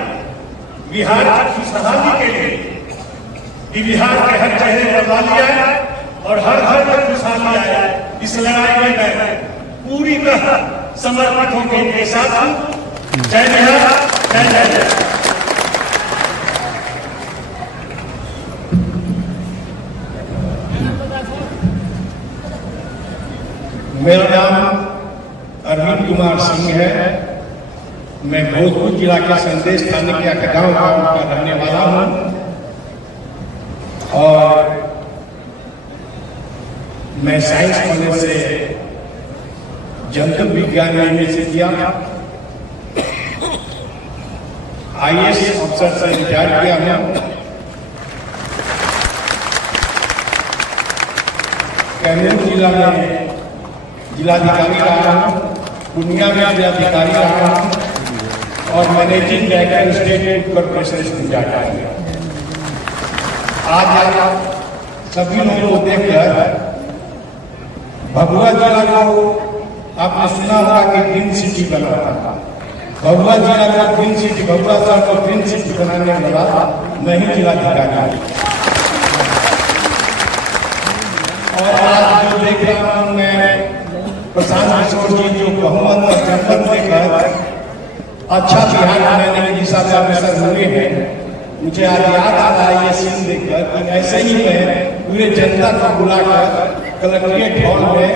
बिहार की खुशहाली के लिए कि बिहार के हर जगह बदलाव आए और हर घर में खुशहाली आए, इस लड़ाई में मैं पूरी तरह समर्पित होकर इनके साथ हूं। जय बिहार, जय जय। मेरा नाम अरविंद कुमार सिंह है। मैं भोजपुर जिला के संदेश थाने के गांव का रहने वाला हूं और मैं साइंस कॉलेज से जंतु विज्ञान में से किया, IAS अफसर से रिटायर किया हूं। कैमूर जिला में जिलाधिकारी रहा हूं, पूर्णिया में जिलाधिकारी रहा हूं और managing director state food corporation जाता है। आज सभी लोगों को देखकर भभुआ जिला को आपने सुना होगा कि ग्रीन सिटी बना था। भभुआ जिला का ग्रीन सिटी, भभुआ शहर को ग्रीन सिटी बनाने वाला मैं ही जिलाधिकारी। और आज जो देख रहा हूं मैं प्रशांत किशोर जी जो बहुमत और जनमत देकर अच्छा बिहार बनाने की दिशा में अग्रसर हुए हैं, मुझे आज याद आ रहा है ये सीन देखकर कि ऐसे ही मैं पूरे जनता को बुलाकर कलेक्ट्रेट हॉल में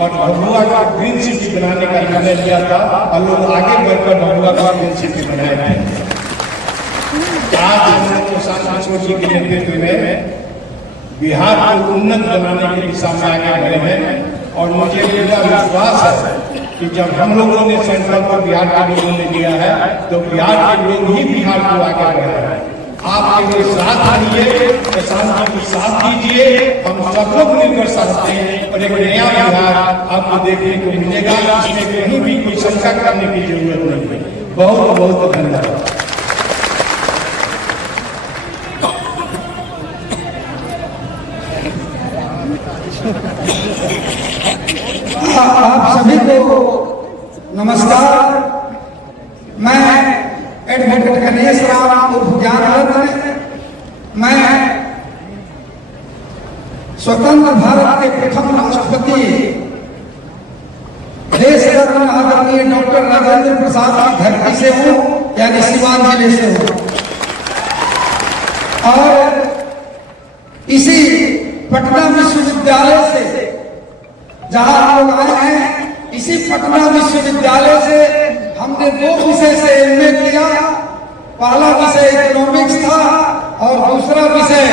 और भभुआ का ग्रीन सिटी बनाने का निर्णय लिया था और लोग आगे बढ़कर भभुआ का ग्रीन सिटी बनाए थे। आज प्रशांत किशोर जी के नेतृत्व में बिहार को उन्नत बनाने की दिशा में आगे बढ़े हैं और मुझे पूरा विश्वास है कि जब हम लोगों ने संकल्प पर बिहार के लोगों ने लिया है तो बिहार के लोग ही बिहार को आगे बढ़ाए। आप मेरे साथ दिए, प्रशांत जी को साथ दीजिए, हम सब लोग मिलकर सकते हैं और एक नया बिहार आपको देखने को मिलेगा। इसमें कहीं भी कोई शंका करने की जरूरत नहीं है। बहुत बहुत धन्यवाद। आप सभी को नमस्कार। मैं एडवोकेट गणेश राम उर्फ ज्ञान रत्न, मैं स्वतंत्र भारत के प्रथम राष्ट्रपति देश रत्न आदरणीय डॉक्टर राजेंद्र प्रसाद की धरती से हूँ, यानी सीवान जिले से हूँ। और इसी पटना विश्वविद्यालय से जहां हम आए हैं, इसी पटना विश्वविद्यालय से हमने 2 विषय से MA किया। पहला विषय इकोनॉमिक्स था और दूसरा विषय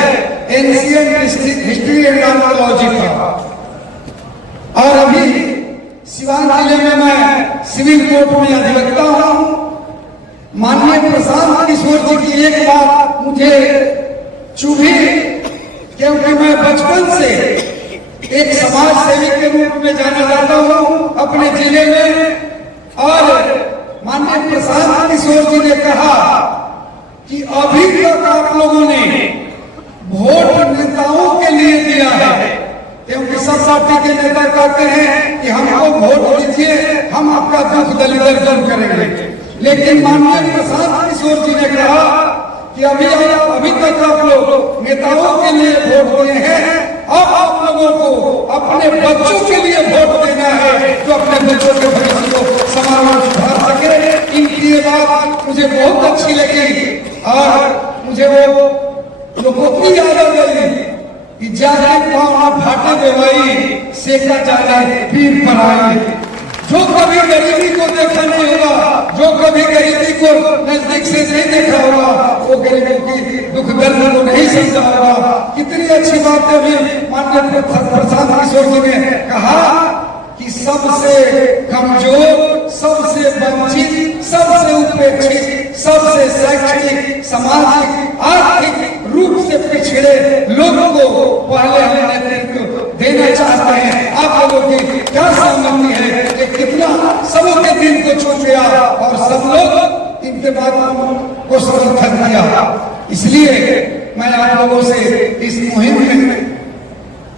एंशिएंट हिस्ट्री एंड आर्कियोलॉजी था। और अभी सिवान जिले में मैं सिविल कोर्ट में अधिवक्ता हूँ। माननीय प्रशांत किशोर जी की एक बात मुझे चुभी, क्योंकि मैं बचपन से एक समाज सेवी के रूप में जाना जाता हूँ अपने जिले में। और माननीय प्रशांत किशोर जी ने कहा कि अभी तक आप लोगों ने वोट नेताओं के लिए दिया है, क्योंकि सब पार्टी के नेता कहते हैं कि हमको वोट दीजिए, हम आपका दुख दलिदर दूर करेंगे। लेकिन माननीय प्रशांत किशोर जी ने कहा कि अभी तक आप लोग नेताओं के लिए वोट दिए हैं, अब आप लोगों को अपने बच्चों के लिए वोट देना है, जो अपने बच्चों के भविष्य को समाज में सुधार सके। इनकी ये बात मुझे बहुत अच्छी लगी और मुझे वो लोगों याद आ गई कि जाने पाँव फाटे बेवाई सेका जाने पीर पर आई। जो कभी गरीबी को देखा नहीं होगा, जो कभी गरीबी को नजदीक से नहीं देखा होगा, वो गरीबों की दुख दर्द को नहीं समझा होगा। कितनी अच्छी बातें भी माननीय प्रशांत किशोर जी ने कहा कि सबसे कमजोर, सबसे वंचित, सबसे उपेक्षित, सबसे शैक्षणिक, सामाजिक, आर्थिक रूप से पिछड़े लोगों को पहले हम नेतृत्व देना चाहते हैं। आप लोगों की क्या सहमति है कि कितना सबों के दिल को छू गया और सब लोग इनके बातों को समर्थन दिया। इसलिए मैं आप लोगों से इस मुहिम में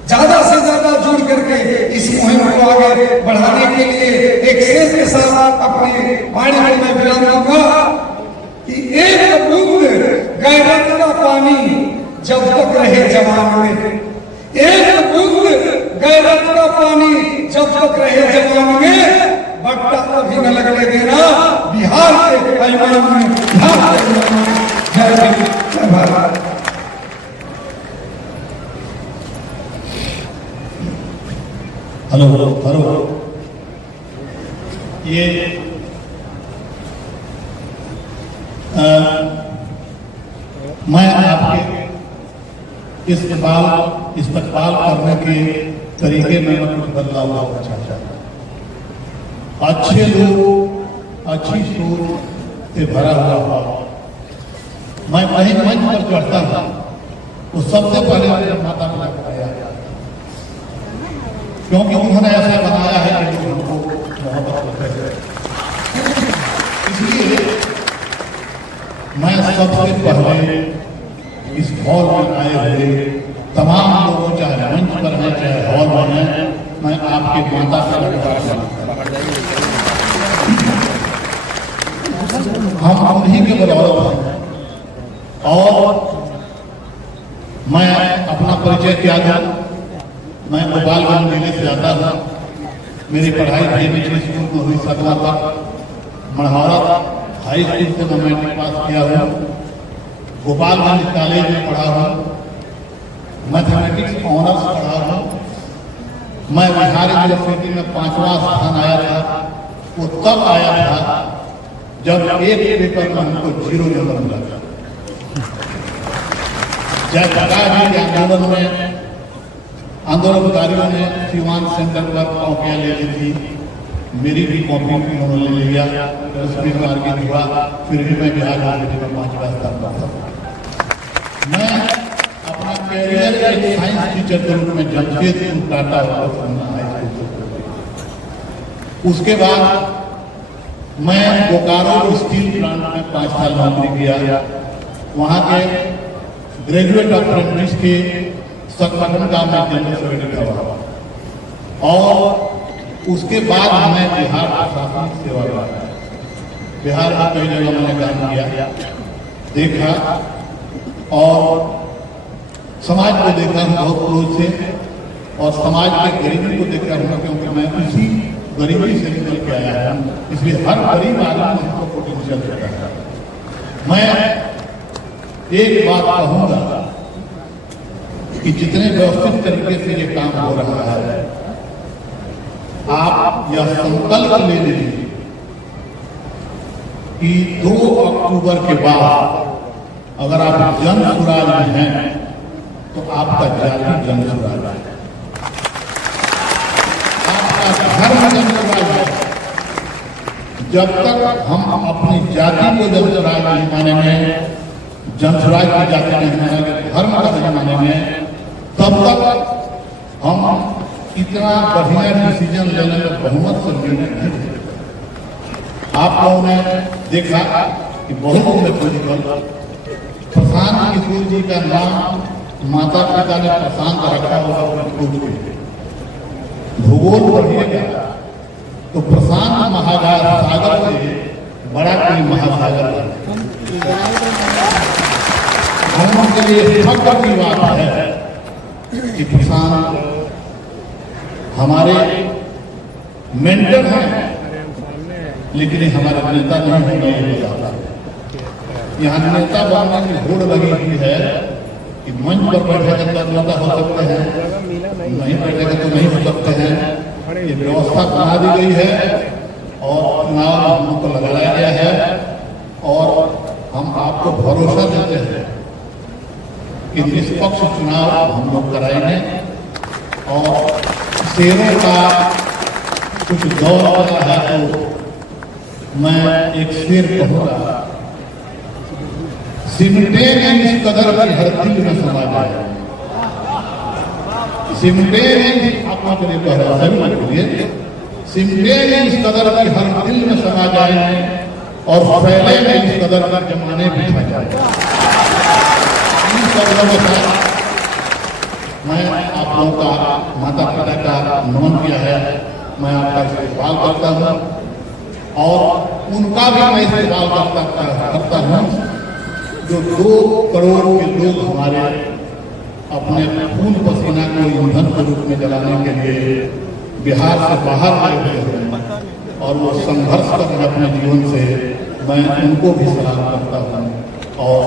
ज्यादा से ज्यादा जुड़ करके इस मुहिम को आगे बढ़ाने के लिए एक शेर के साथ अपनी वाणी को मैं विराम दूंगा कि एक बूंद गैरत का पानी जब तक रहे जवान में, एक बूंद गैरत का पानी जब तक रहे जवान में, बट्टा कभी न लगने देना बिहार के पैमान में। जय हिंद, जय भारत। हेलो हेलो, ये मैं आपके इस्तेमाल करने के तरीके में कुछ बदलाव लाना चाहता हूँ। अच्छे लोग, अच्छी सोच से भरा हुआ मैं कहीं मंच पर चढ़ता हूँ तो सबसे पहले मेरे माता पिता को आया, क्योंकि उन्होंने ऐसा बनाया है कि उनको मोहब्बत करते हैं। इसलिए मैं सबसे पहले इस हॉल में आए हुए तमाम लोगों, चाहे मंच पर हैं चाहे हॉल में हैं, मैं आपके माता पिता हम उन्हीं के बदौलत हैं। और मैं अपना परिचय क्या दूं, मैं गोपालगंज जिले से आता हूँ। मेरी पढ़ाई मिडिल स्कूल में हुई 7वां तक, मढ़ौरा हाई स्कूल से मैं मैट्रिक पास किया हूँ। गोपालगंज कॉलेज में पढ़ा हूँ, मैथमेटिक्स ऑनर्स पढ़ा हूँ। मैं बिहार यूनिवर्सिटी में 5वां स्थान आया था। वो तब आया था जब एक पेपर में हमको 0 नंबर मिला। जयप्रकाश जी आंदोलन में आंदोलनकारियों ने सीवान सेंटर पर कॉपियाँ ले ली थी, मेरी भी कॉपी उन्होंने ले लिया, उसमें मार्केट हुआ। फिर भी मैं बिहार यूनिवर्सिटी में 5वां स्थान पर था। मैं अपना कैरियर एक साइंस टीचर के रूप में जमशेदपुर टाटा हाई स्कूल, उसके बाद मैं बोकारो स्टील प्लांट में 5 साल नौकरी किया। वहाँ के ग्रेजुएट अप्रेंटिस के संगठन का मैं जनरल सेक्रेटरी हुआ और उसके बाद मैं बिहार प्रशासनिक सेवा किया। बिहार में कई जगह मैंने काम किया, देखा और समाज को देखा हूँ बहुत क्लोज से, और समाज के गरीबी को देखा हूँ, क्योंकि मैं उसी गरीबी से निकल के आया हूँ। इसलिए हर गरीब आदमी को पोटेंशियल होता है। मैं एक बात कहूँगा कि जितने व्यवस्थित तरीके से ये काम हो रहा है, आप यह संकल्प ले लीजिए कि 2 अक्टूबर के बाद अगर आप जन सुराज में हैं तो आपका जाति जन सुराज है, आपका धर्म जन सुराज है, जब तक हम अपनी जाति को जनस्वराज नहीं मानेंगे, जनस्वराज की जाति नहीं मानेंगे, धर्म का नहीं मानेंगे, तब तक हम इतना बढ़िया डिसीजन लेने में बहुमत से निर्णय नहीं ले सकते। आप लोगों ने देखा कि बहुमत में पोलिटिकल प्रशांत किशोर जी का नाम माता पिता ने प्रशांत रखा होगा भूगोल पढ़िएगा तो प्रशांत महासागर से बड़ा कोई महासागर हम के लिए फख्र की बात है कि प्रशांत हमारे मेंटर हैं, लेकिन हमारा नेता नहीं होने जाता। यहाँ नेता बनने की होड़ लगी हुई है कि मंच पर बैठे तो नेता हो सकते हैं, नहीं बैठेगा तो नहीं हो सकते हैं। ये व्यवस्था बना दी गई है और चुनाव हम को लगाया गया है और हम आपको भरोसा देते हैं कि निष्पक्ष चुनाव हम लोग कराएंगे। और शेरों का कुछ दौर हो रहा है तो मैं एक शेर कहूँगा, सिमटे में इस कदर की हर दिल में समा जाए, सिमटे में आपको के लिए कह रहा है, सिमटे में इस कदर की हर दिल में समा जाए और फैले में इस कदर का जमाने बिछा जाए। इन शब्दों के साथ मैं आप लोगों का माता पिता का नमन किया है, मैं आपका इस्तेमाल करता हूँ और उनका भी मैं इस्तेमाल करता हूँ जो 2 करोड़ के लोग हमारे अपने खून पसीना को ईंधन के रूप में जलाने के लिए बिहार से बाहर आए हुए हैं और वो संघर्ष कर रहे अपने जीवन से, मैं उनको भी सलाम करता हूँ और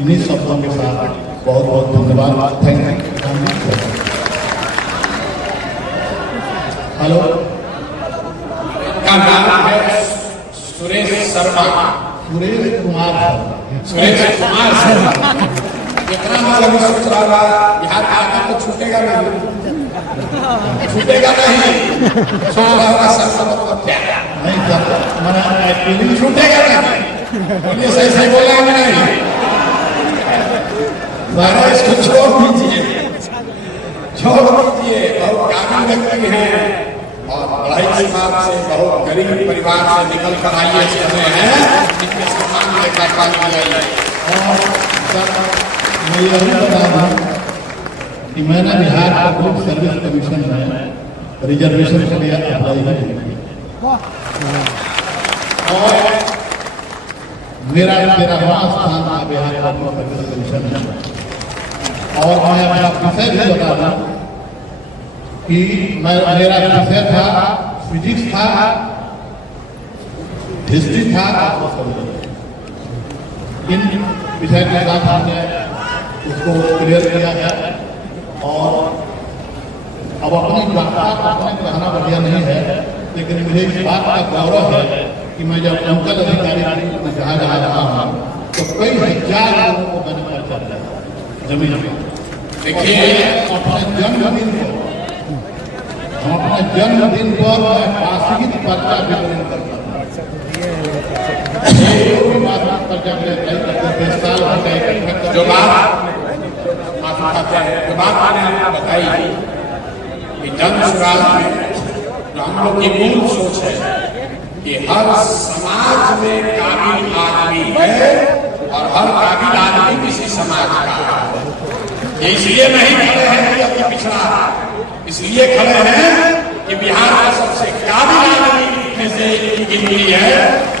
इन्हीं शब्दों के साथ बहुत बहुत धन्यवाद। Thank you. हेलो, का नाम है सुरेश शर्मा, सुरेश कुमार शर्मा। कितना मतलब सोच रहा होगा बिहार का आकर तो छूटेगा नहीं, छूटेगा नहीं, सोच रहा होगा शर्मा मतलब क्या नहीं सर, मैंने एक्चुअली छूटेगा नहीं, ये सही सही बोला है नहीं। सारा इसको छोड़ दीजिए, बहुत काबिल व्यक्ति हैं और पढ़ाई समाज से बहुत गरीब परिवार से निकल कर आइए हैं, इनके सम्मान लेकर पानी जाइए। और सर मैं यही बता दूँ कि मैंने बिहार पब्लिक सर्विस कमीशन में रिजर्वेशन के लिए अप्लाई किया और मेरा 13वां स्थान था बिहार पब्लिक सर्विस कमीशन में। और मैं अपना विषय भी बता दूँ कि मेरा विषय था फिजिक्स था, हिस्ट्री था, इन विषय के साथ हमने उसको क्लियर किया है और अब अपनी वार्ता अपने कहना बढ़िया नहीं है, लेकिन मुझे इस बात का गौरव है कि मैं जब अंचल अधिकारी में जहाँ जहाँ रहा हूँ तो कई हजार लोगों को मैंने परिचय दिया जमीन में। देखिए अपने जन्मदिन पर हम अपने जन्मदिन पर मैं पासित पर्चा वितरण करता हूँ। जो बात मैंने आपको बताई कि जन स्वराज में जो हम लोग की मूल सोच है कि हर समाज में काबिल आदमी है और हर काबिल आदमी किसी समाज का है। ये इसलिए नहीं खड़े हैं कि अभी पिछड़ा, इसलिए खड़े हैं कि बिहार का सबसे काबिल आदमी में से गिनती है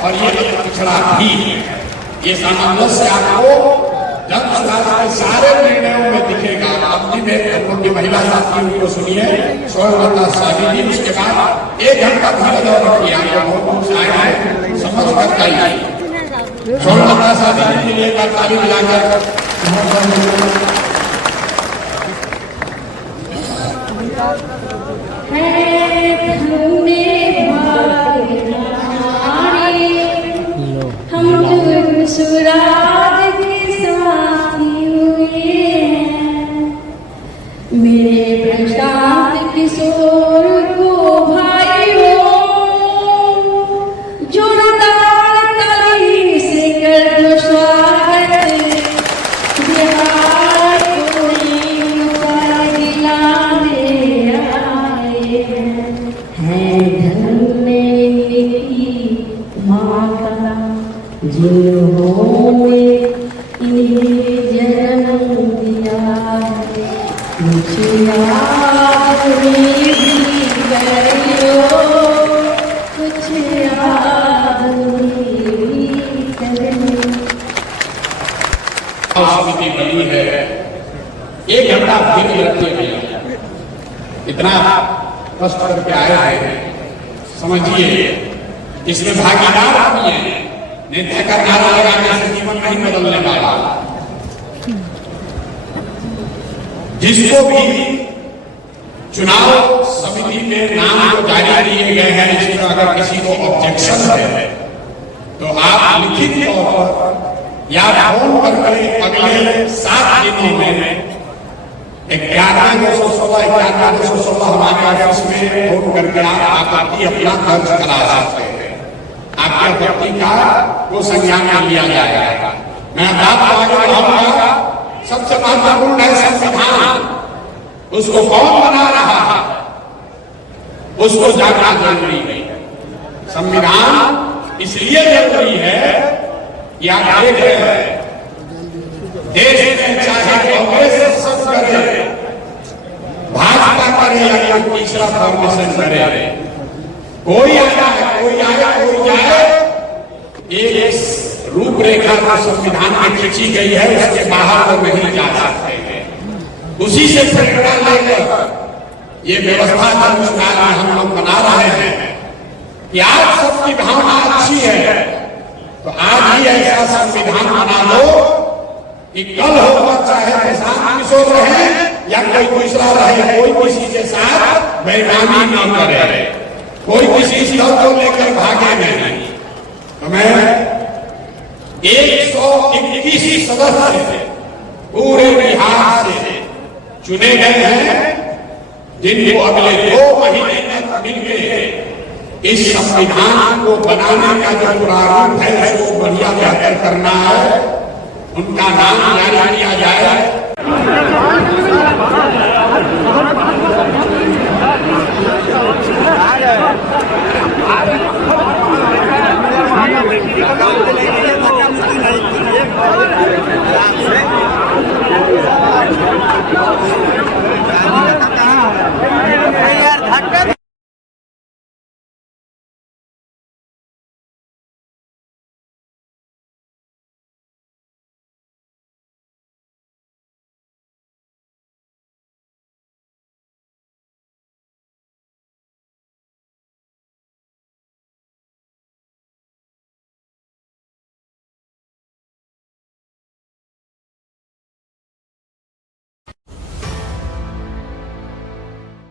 और ये पिछड़ा भी है। ये सामंजस्य आपको जन स्वराज के सारे निर्णयों में दिखेगा। अपनी में हम लोग की महिला साथियों को सुनिए, स्वर्णलता साहब जी, उसके बाद 1 घंटा धीरज और रखिए, आप बहुत आए हैं समझ कर आइए। स्वर्णलता साहब जी के लिए ताली बजाकर हम सुराज के साथी हुए हैं, मेरे प्रशांत किशोर को भाई हो जो इन्होंने इन्हें जन्म दिया है, मुझे याद भी करो, कुछ याद भी करो। समिति बनी है, 1 घंटा भी रखते भैया, इतना कष्ट करके आए हैं, समझिए इसमें भागीदार भी है। नेता का नारा लगाने से जीवन नहीं बदलने वाला। जिसको भी चुनाव समिति के नाम जो जारी किए गए हैं, इसमें अगर किसी को ऑब्जेक्शन है तो आप लिखित तौर पर या फोन करके अगले 7 दिनों में 11-216 हमारे ऑफिस में फोन करके आप आपत्ति अपना दर्ज करा सकते हैं। आपकी आपत्ति का वो संज्ञान में लिया जाएगा। मैं बात आगे बढ़ाऊंगा। सबसे महत्वपूर्ण है संविधान, उसको कौन बना रहा है उसको जानना जरूरी है। संविधान इसलिए जरूरी है कि आप देख रहे हैं देश में चाहे कांग्रेस शासन करे, भाजपा करे या कोई तीसरा फॉर्मेशन करे, कोई आया कोई जाए, एक रूपरेखा जो संविधान में खींची गई है उसके बाहर वो नहीं जा सकते हैं। उसी से प्रेरणा लेकर ये व्यवस्था संविधान में हम लोग बना रहे हैं कि आज सबकी भावना अच्छी है तो आज ही ऐसा संविधान बना लो कि कल होगा चाहे प्रशांत किशोर रहे या कोई दूसरा रहे, कोई किसी के साथ बेईमानी न करे, कोई किसी दल को लेकर भागे नहीं। तो मैं 121 सदस्य पूरे बिहार से चुने गए हैं, जिनको अगले 2 महीने तक मिलकर इस संविधान को बनाने का जो प्रारूप है उसको बढ़िया बेहतर करना है। उनका नाम जारी किया जाए।